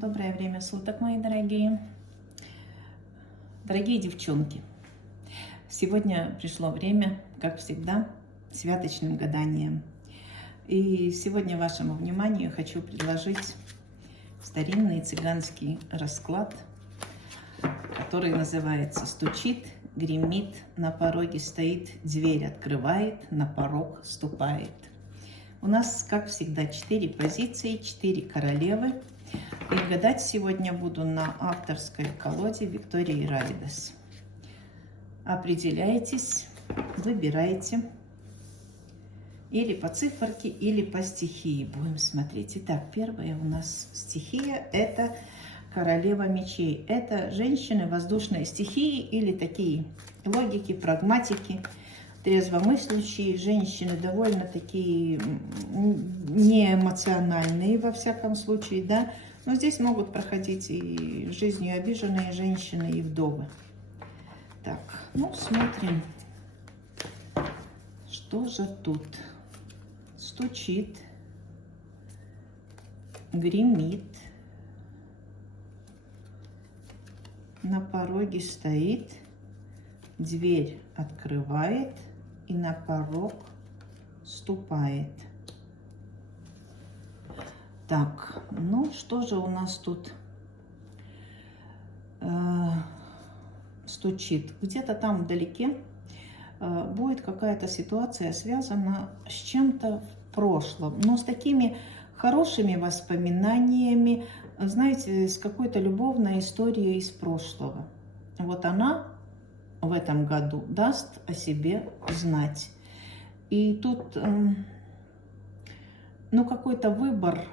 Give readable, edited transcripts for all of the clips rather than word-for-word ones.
Доброе время суток, мои дорогие. Дорогие девчонки, сегодня пришло время, как всегда, святочным гаданием. И сегодня вашему вниманию хочу предложить старинный цыганский расклад, который называется «Стучит, гремит, на пороге стоит, дверь открывает, на порог ступает». У нас, как всегда, 4 позиции, 4 королевы. И гадать сегодня буду на авторской колоде Виктории Райдас. Определяйтесь, выбирайте. Или по циферке, или по стихии будем смотреть. Итак, первая у нас стихия – это королева мечей. Это женщины воздушной стихии или такие логики, прагматики, трезвомыслящие женщины, довольно такие неэмоциональные во всяком случае, да. Но здесь могут проходить и жизнью обиженные женщины, и вдовы. Так, ну смотрим, что же тут. Стучит, гремит, на пороге стоит, дверь открывает и на порог ступает. Так, ну что же у нас тут стучит? Где-то там вдалеке будет какая-то ситуация, связана с чем-то в прошлом, но с такими хорошими воспоминаниями, знаете, с какой-то любовной историей из прошлого. Вот она в этом году даст о себе знать. И тут, ну, какой-то выбор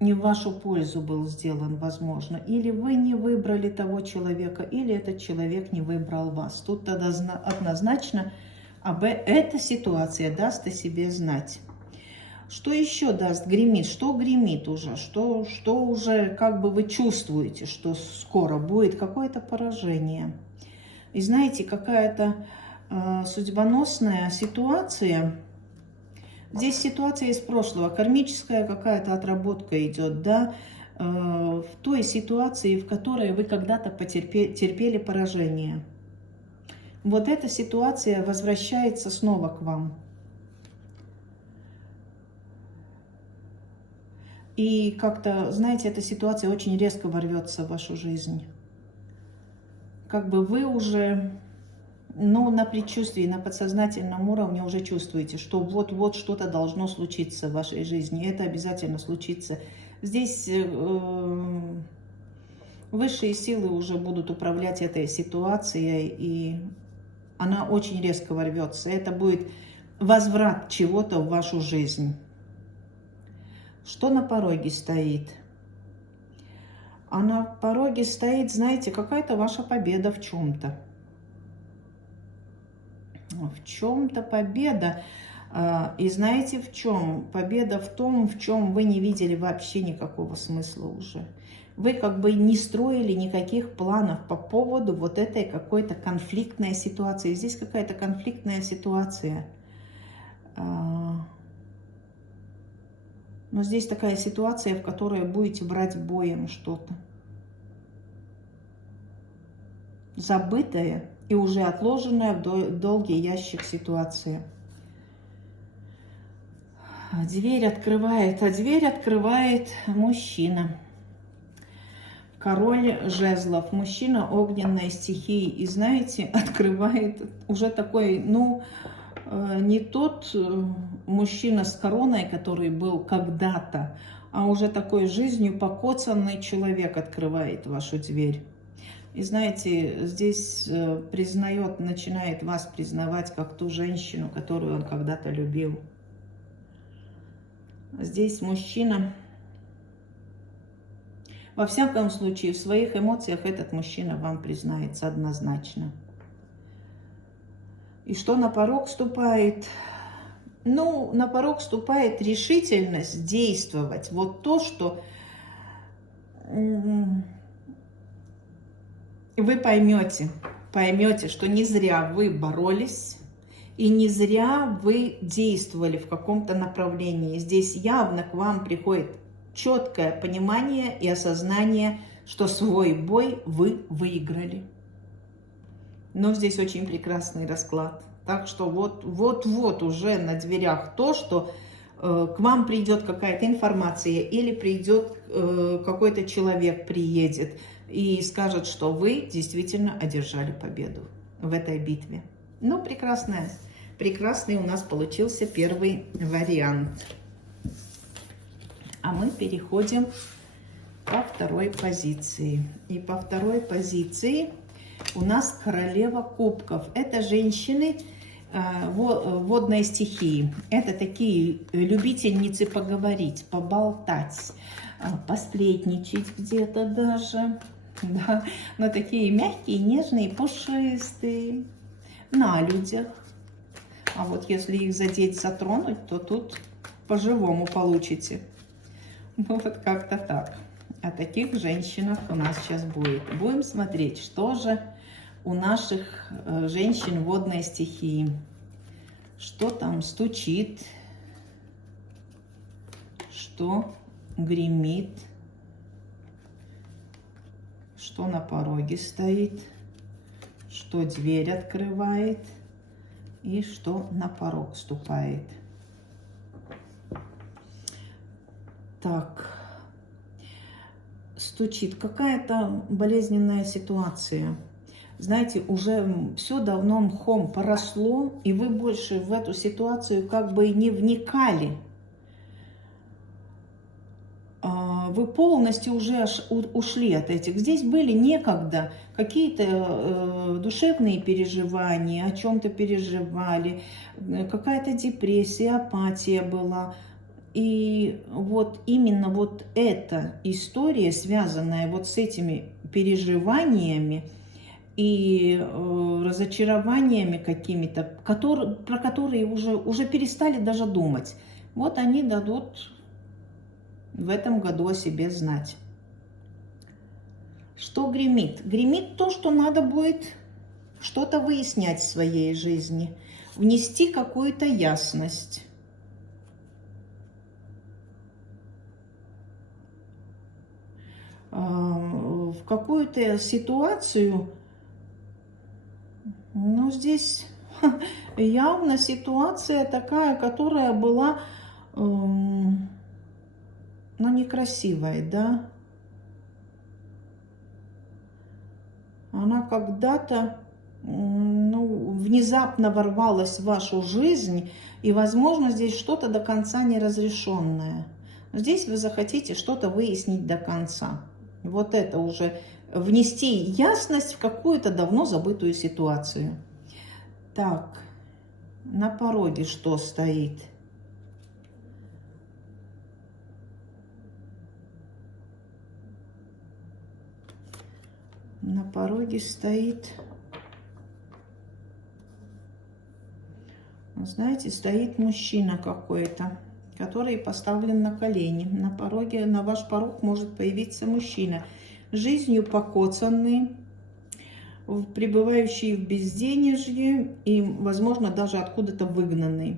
не в вашу пользу был сделан, возможно. Или вы не выбрали того человека, или этот человек не выбрал вас. Тут тогда однозначно эта ситуация даст о себе знать. Что еще даст гремит? Что гремит уже? Что уже как бы вы чувствуете, что скоро будет какое-то поражение. И знаете, какая-то судьбоносная ситуация. Здесь ситуация из прошлого, кармическая какая-то отработка идет, да, в той ситуации, в которой вы когда-то терпели поражение. Вот эта ситуация возвращается снова к вам. И как-то, знаете, эта ситуация очень резко ворвется в вашу жизнь. Как бы вы уже, ну, на предчувствии, на подсознательном уровне уже чувствуете, что вот-вот что-то должно случиться в вашей жизни. И это обязательно случится. Здесь высшие силы уже будут управлять этой ситуацией, и она очень резко ворвется. Это будет возврат чего-то в вашу жизнь. Что на пороге стоит? А на пороге стоит, знаете, какая-то ваша победа в чем-то. В чем-то победа. И знаете в чем? Победа в том, в чем вы не видели вообще никакого смысла уже. Вы как бы не строили никаких планов по поводу вот этой какой-то конфликтной ситуации. Здесь какая-то конфликтная ситуация. Но здесь такая ситуация, в которой будете брать боем что-то. Забытая и уже отложенная в долгий ящик ситуация. Дверь открывает, а дверь открывает мужчина. Король жезлов, мужчина огненной стихии. И знаете, открывает уже такой, ну, не тот мужчина с короной, который был когда-то, а уже такой жизнью покоцанный человек открывает вашу дверь. И знаете, здесь начинает вас признавать как ту женщину, которую он когда-то любил. Здесь мужчина, во всяком случае, в своих эмоциях этот мужчина вам признается однозначно. И что на порог ступает? Ну, на порог ступает решительность действовать. Вот то, что вы поймете, что не зря вы боролись, и не зря вы действовали в каком-то направлении. Здесь явно к вам приходит четкое понимание и осознание, что свой бой вы выиграли. Но здесь очень прекрасный расклад. Так что вот уже на дверях то, что к вам придет какая-то информация или придет какой-то человек, приедет и скажет, что вы действительно одержали победу в этой битве. Ну, прекрасный у нас получился первый вариант. А мы переходим по второй позиции. И по второй позиции у нас королева кубков. Это женщины водной стихии. Это такие любительницы поговорить, поболтать, посплетничать где-то даже. Да. Но такие мягкие, нежные, пушистые, на людях. А вот если их задеть, затронуть, то тут по-живому получите. Ну вот как-то так. О таких женщинах у нас сейчас будет. Будем смотреть, что же у наших женщин водной стихии. Что там стучит, что гремит, что на пороге стоит, что дверь открывает и что на порог ступает. Так, стучит. Какая-то болезненная ситуация. Знаете, уже все давно мхом поросло, и вы больше в эту ситуацию как бы и не вникали. Вы полностью уже ушли от этих. Здесь были некогда какие-то душевные переживания, о чем-то переживали, какая-то депрессия, апатия была. И вот именно вот эта история, связанная вот с этими переживаниями и разочарованиями какими-то, про которые уже перестали даже думать, вот они дадут в этом году о себе знать. Что гремит? Гремит то, что надо будет что-то выяснять в своей жизни, внести какую-то ясность. В какую-то ситуацию, ну, здесь явно ситуация такая, которая была, ну, некрасивая, да. Она когда-то, ну, внезапно ворвалась в вашу жизнь, и, возможно, здесь что-то до конца неразрешенное. Здесь вы захотите что-то выяснить до конца. Вот это уже внести ясность в какую-то давно забытую ситуацию. Так, на пороге что стоит? На пороге стоит, знаете, стоит мужчина какой-то, который поставлен на колени. На пороге, на ваш порог может появиться мужчина, жизнью покоцанный, пребывающий в безденежье и, возможно, даже откуда-то выгнанный.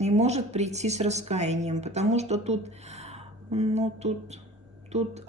И может прийти с раскаянием, потому что тут, ну, тут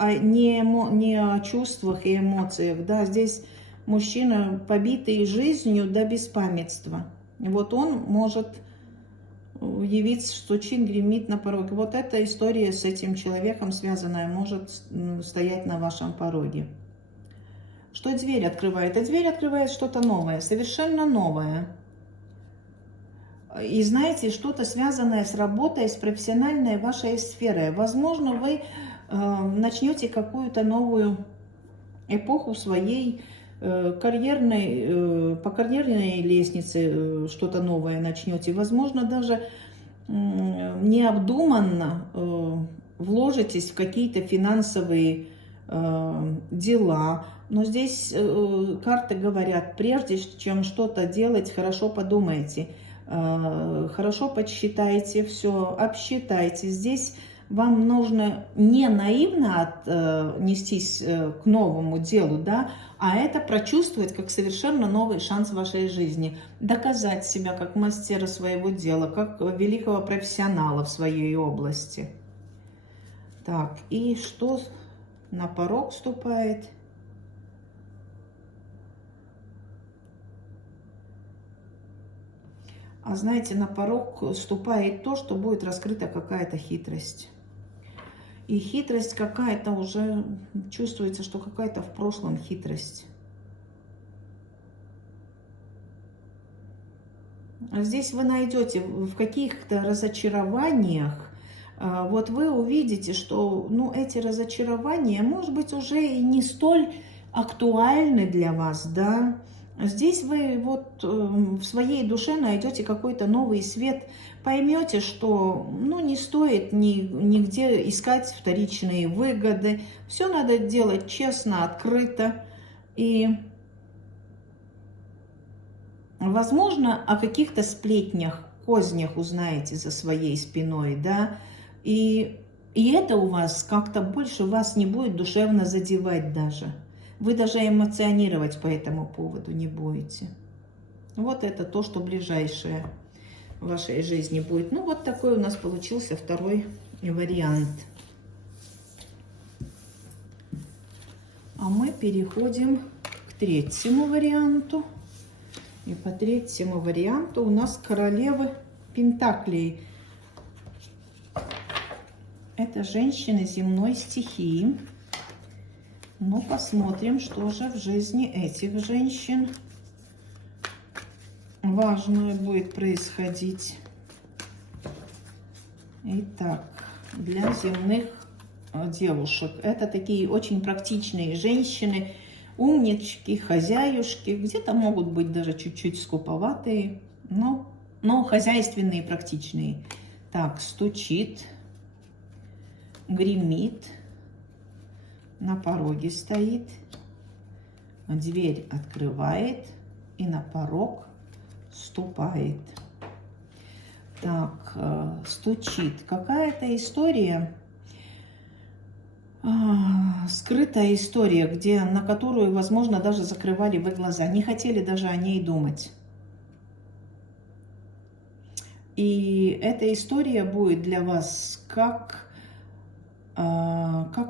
не о чувствах и эмоциях, да, здесь мужчина, побитый жизнью до беспамятства. Вот он может явиться, стучит, гремит на пороге. Вот эта история с этим человеком связанная может стоять на вашем пороге. Что дверь открывает? А дверь открывает что-то новое, совершенно новое. И знаете, что-то связанное с работой, с профессиональной вашей сферой. Возможно, вы начнете какую-то новую эпоху своей по карьерной лестнице что-то новое начнете. Возможно, даже необдуманно вложитесь в какие-то финансовые дела. Но здесь карты говорят, прежде чем что-то делать, хорошо подумайте, хорошо подсчитайте все, обсчитайте. Здесь вам нужно не наивно отнестись к новому делу, да, а это прочувствовать как совершенно новый шанс в вашей жизни. Доказать себя как мастера своего дела, как великого профессионала в своей области. Так, и что на порог вступает? А знаете, на порог вступает то, что будет раскрыта какая-то хитрость. И хитрость какая-то уже, чувствуется, что какая-то в прошлом хитрость. Здесь вы найдете в каких-то разочарованиях, вот вы увидите, что ну, эти разочарования, может быть, уже и не столь актуальны для вас, да. Здесь вы вот в своей душе найдете какой-то новый свет, поймете, что ну, не стоит нигде искать вторичные выгоды, все надо делать честно, открыто. И, возможно, о каких-то сплетнях, кознях узнаете за своей спиной, да, и это у вас как-то больше вас не будет душевно задевать даже. Вы даже эмоционировать по этому поводу не будете. Вот это то, что ближайшее в вашей жизни будет. Ну, вот такой у нас получился второй вариант. А мы переходим к третьему варианту. И по третьему варианту у нас королевы Пентаклей. Это женщины земной стихии. Ну, посмотрим, что же в жизни этих женщин важное будет происходить. Итак, для земных девушек. Это такие очень практичные женщины, умнички, хозяюшки. Где-то могут быть даже чуть-чуть скуповатые, но хозяйственные, практичные. Так, стучит, гремит. На пороге стоит, дверь открывает и на порог ступает. Так, стучит. Какая-то история, скрытая история, на которую, возможно, даже закрывали вы глаза, не хотели даже о ней думать. И эта история будет для вас как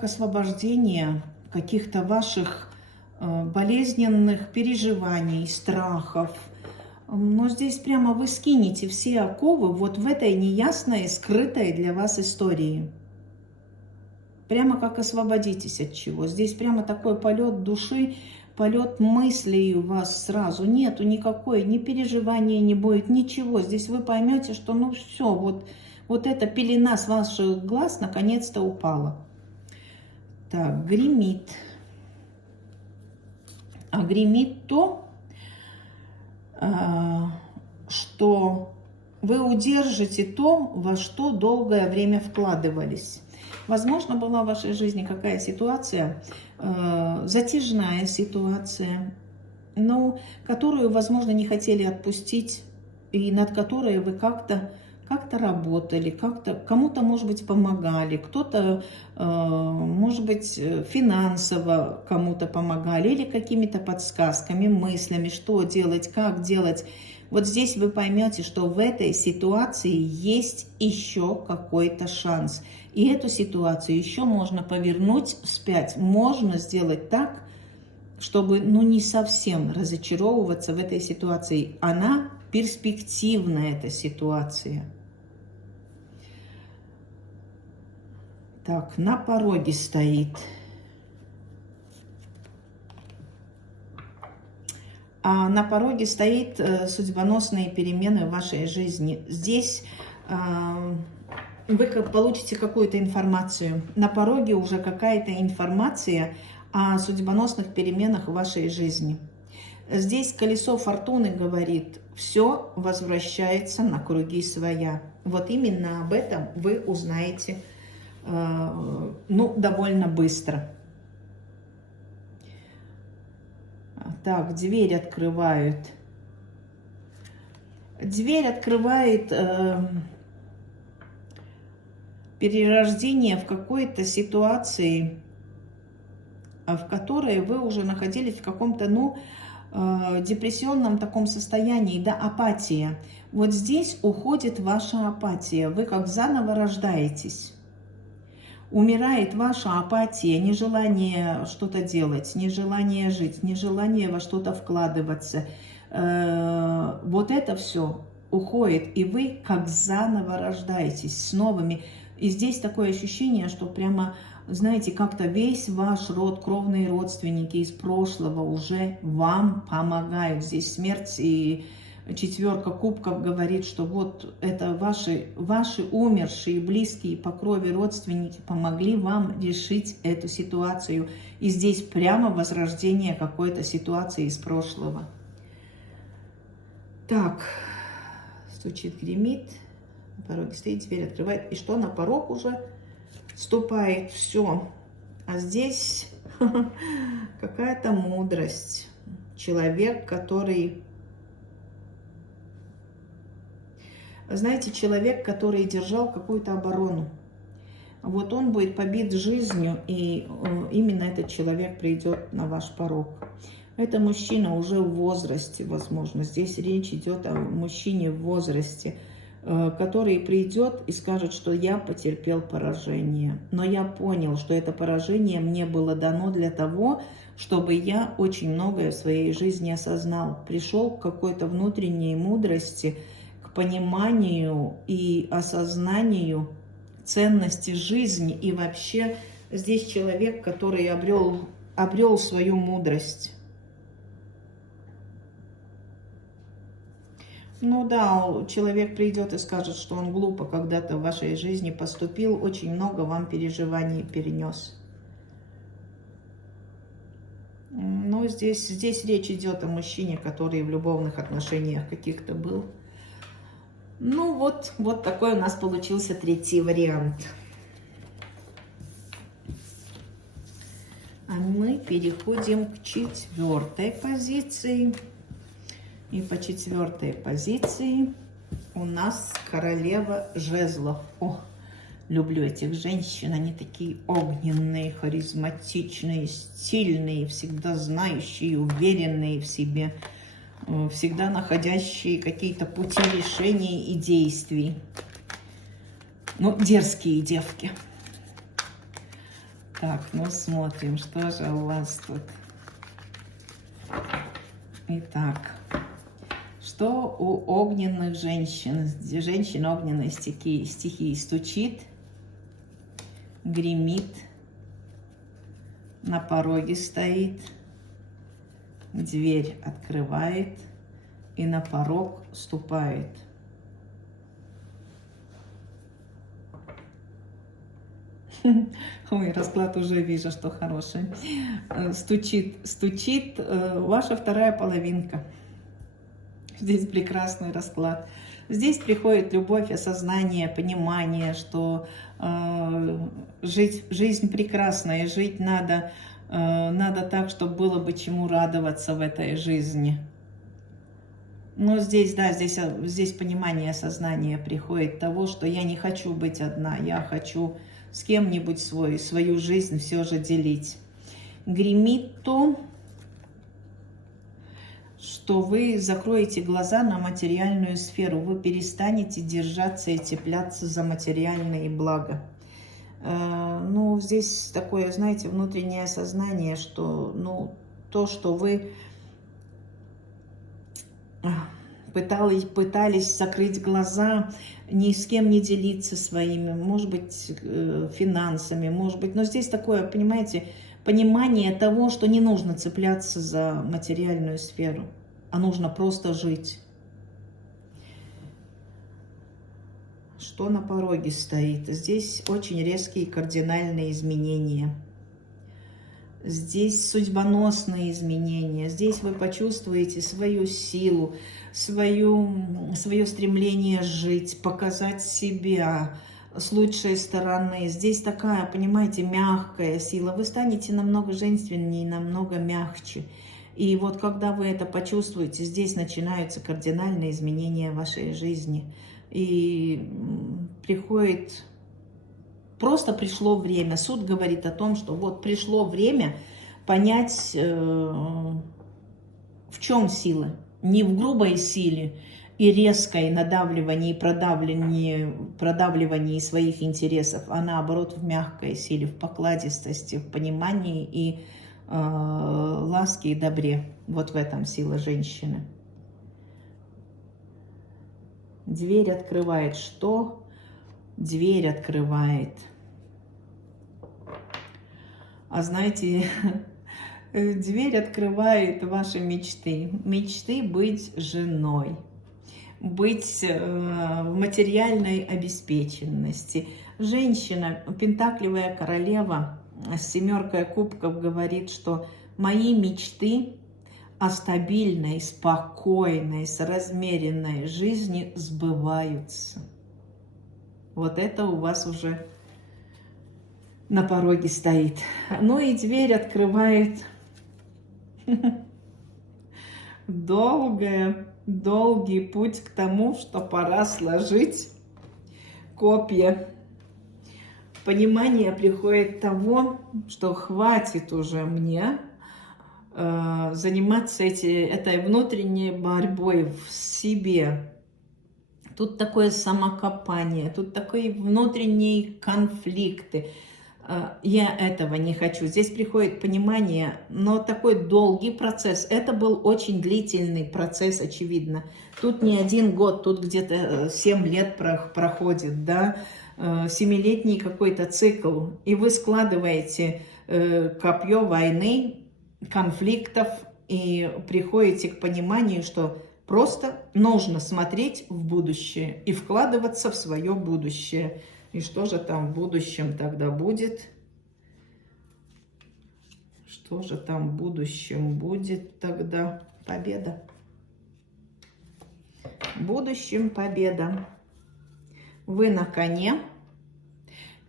освобождение каких-то ваших болезненных переживаний, страхов. Но здесь прямо вы скинете все оковы вот в этой неясной, скрытой для вас истории. Прямо как освободитесь от чего. Здесь прямо такой полет души, полет мыслей у вас сразу. Нету никакой, ни переживания не будет, ничего. Здесь вы поймете, что ну все, вот эта пелена с ваших глаз наконец-то упала. Так, гремит. А гремит то, что вы удержите то, во что долгое время вкладывались. Возможно, была в вашей жизни какая ситуация, затяжная ситуация, но которую, возможно, не хотели отпустить, и над которой вы как-то работали, кому-то, может быть, помогали, кто-то, может быть, финансово кому-то помогали, или какими-то подсказками, мыслями, что делать, как делать. Вот здесь вы поймете, что в этой ситуации есть еще какой-то шанс. И эту ситуацию еще можно повернуть вспять, можно сделать так, чтобы не совсем разочаровываться в этой ситуации. Она перспективна, эта ситуация. Так, на пороге стоит. А на пороге стоит судьбоносные перемены в вашей жизни. Здесь вы получите какую-то информацию. На пороге уже какая-то информация о судьбоносных переменах в вашей жизни. Здесь колесо фортуны говорит, все возвращается на круги своя. Вот именно об этом вы узнаете довольно быстро. Так, дверь открывают. Дверь открывает перерождение в какой-то ситуации, в которой вы уже находились в каком-то, ну, депрессионном таком состоянии, да, апатия. Вот здесь уходит ваша апатия, вы как заново рождаетесь. Умирает ваша апатия, нежелание что-то делать, нежелание жить, нежелание во что-то вкладываться. Вот это все уходит, и вы как заново рождаетесь с новыми. И здесь такое ощущение, что прямо, знаете, как-то весь ваш род, кровные родственники из прошлого уже вам помогают. Здесь смерть и четверка кубков говорит, что вот это ваши умершие, близкие по крови родственники помогли вам решить эту ситуацию. И здесь прямо возрождение какой-то ситуации из прошлого. Так, стучит, гремит, на пороге стоит, дверь открывает. И что, на порог уже вступает, все. А здесь какая-то мудрость. Человек, который... Знаете, человек, который держал какую-то оборону. Вот он будет побит жизнью, и именно этот человек придет на ваш порог. Это мужчина уже в возрасте, возможно. Здесь речь идет о мужчине в возрасте, который придет и скажет, что я потерпел поражение. Но я понял, что это поражение мне было дано для того, чтобы я очень многое в своей жизни осознал. Пришел к какой-то внутренней мудрости, к пониманию и осознанию ценности жизни. И вообще здесь человек, который обрел свою мудрость. Ну да, человек придет и скажет, что он глупо когда-то в вашей жизни поступил, очень много вам переживаний перенес. Но здесь речь идет о мужчине, который в любовных отношениях каких-то был. Ну вот такой у нас получился третий вариант. А мы переходим к четвертой позиции. И по четвертой позиции у нас королева жезлов. О, люблю этих женщин, они такие огненные, харизматичные, стильные, всегда знающие, уверенные в себе, всегда находящие какие-то пути решений и действий. Ну, дерзкие девки. Так, ну смотрим, что же у вас тут. Итак, что у огненных женщин? Женщина огненной стихии стучит, гремит, на пороге стоит, дверь открывает и на порог ступает. Ой, расклад уже вижу, что хороший. Стучит ваша вторая половинка. Здесь прекрасный расклад. Здесь приходит любовь, осознание, понимание, что жизнь прекрасная, жить надо так, чтобы было бы чему радоваться в этой жизни. Но здесь, да, здесь понимание, осознание приходит того, что я не хочу быть одна, я хочу с кем-нибудь свою жизнь все же делить. Гремит то, что вы закроете глаза на материальную сферу, вы перестанете держаться и цепляться за материальные блага. Ну, здесь такое, знаете, внутреннее осознание, что, ну, то, что вы пытались закрыть глаза, ни с кем не делиться своими, может быть, финансами, может быть, но здесь такое, понимаете, понимание того, что не нужно цепляться за материальную сферу, а нужно просто жить. Что на пороге стоит? Здесь очень резкие кардинальные изменения. Здесь судьбоносные изменения. Здесь вы почувствуете свою силу, свое стремление жить, показать себя с лучшей стороны. Здесь такая, понимаете, мягкая сила. Вы станете намного женственнее, намного мягче. И вот когда вы это почувствуете, здесь начинаются кардинальные изменения в вашей жизни. И приходит просто пришло время. Суд говорит о том, что вот пришло время понять, в чем сила. Не в грубой силе и резкой надавливании и продавливании своих интересов, а наоборот в мягкой силе, в покладистости, в понимании и ласке и добре. Вот в этом сила женщины. Дверь открывает что? Дверь открывает. А знаете, дверь открывает ваши мечты. Мечты быть женой, быть в материальной обеспеченности. Женщина, пентакливая королева с 7 кубков говорит, что мои мечты о стабильной, спокойной, размеренной жизни сбываются. Вот это у вас уже на пороге стоит. Ну и дверь открывает долгий путь к тому, что пора сложить копья. Понимание приходит того, что хватит уже мне заниматься этой внутренней борьбой в себе. Тут такое самокопание, тут такие внутренние конфликты. Я этого не хочу. Здесь приходит понимание, но такой долгий процесс. Это был очень длительный процесс, очевидно. Тут не 1 год, тут где-то 7 лет проходит, да, 7-летний какой-то цикл. И вы складываете копье войны, конфликтов и приходите к пониманию, что просто нужно смотреть в будущее и вкладываться в свое будущее. И что же там в будущем тогда будет? Что же там в будущем будет тогда? Победа. В будущем победа. Вы на коне,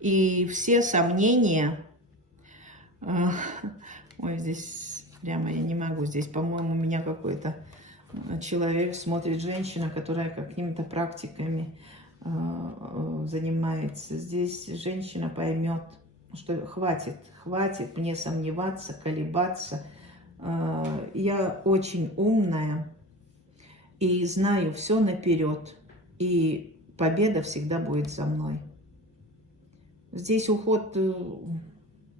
и все сомнения... Ой, здесь прямо я не могу. Здесь, по-моему, у меня какой-то человек смотрит, женщина, которая какими-то практиками занимается. Здесь женщина поймет, что хватит мне сомневаться, колебаться. Я очень умная и знаю все наперед, и победа всегда будет за мной. Здесь уход,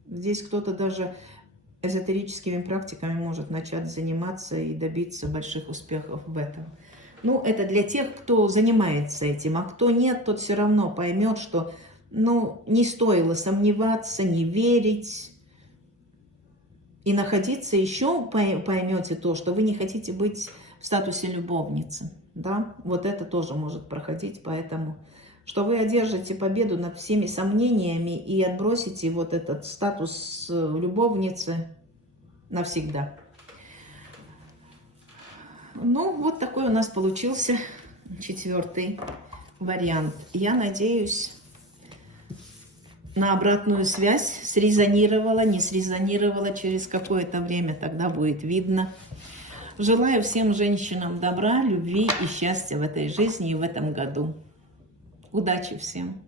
здесь кто-то даже эзотерическими практиками может начать заниматься и добиться больших успехов в этом. Ну, это для тех, кто занимается этим, а кто нет, тот все равно поймет, что, ну, не стоило сомневаться, не верить и находиться. Еще поймете то, что вы не хотите быть в статусе любовницы, да, вот это тоже может проходить, поэтому, что вы одержите победу над всеми сомнениями и отбросите вот этот статус любовницы навсегда. Ну, вот такой у нас получился 4-й вариант. Я надеюсь на обратную связь. Срезонировала, не срезонировала, через какое-то время тогда будет видно. Желаю всем женщинам добра, любви и счастья в этой жизни и в этом году. Удачи всем!